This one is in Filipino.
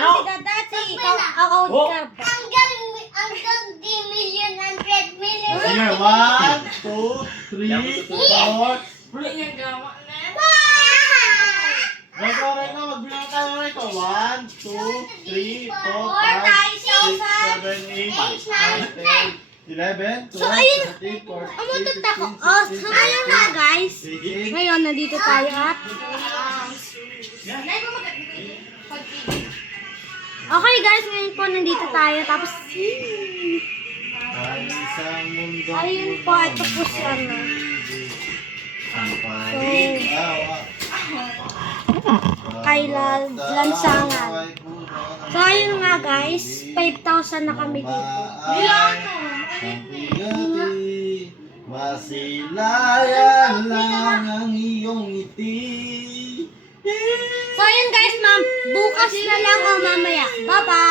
Ano? Si Dadati, ikaw ka. Hanggang di million, 100 million. Sige, 1, 2, 3, 4. Reko, magbilang tayo reko. 1, 2, 3, 4, 5, 6, 7, 8, 9, 10, 11, 12, So, ayun. 13, 14, Umutot ako. 15, Oh, so ayun nga guys. 16, Ngayon, nandito tayo at... Okay guys, ngayon po nandito tayo. Tapos... ang isang mundo. Ayun po, ito po si ano. Kay Lansangan. So, ayun nga guys. 5,000 na kami dito. Masilayan lang ang iyong ngiti. So, ayun guys, ma'am. Bukas na lang o mamaya. Bye-bye!